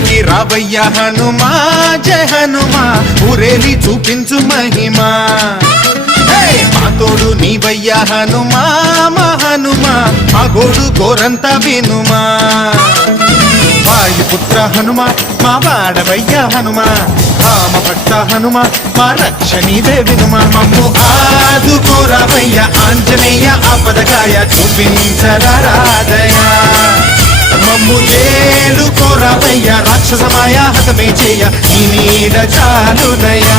ఊరికి రావయ్య హనుమా జయ హనుమా ఊరేలి చూపించు మహిమా మా తోడు నీవయ్య హనుమా మా హనుమా మా గోడు గోరంత వినుమా వాయుపుత్ర హనుమా మా వాడవయ్య హనుమా రామభక్త హనుమా మా రక్షణీదే వినుమా మమ్ము ఆదుకోరావయ్య ఆంజనేయ ఆపదగాయ చూపించరాదయ మమ్ము ఏలుకోరావయ్య రాక్షసమాయ హతమే చేయ ఈ నీడ చాలునయా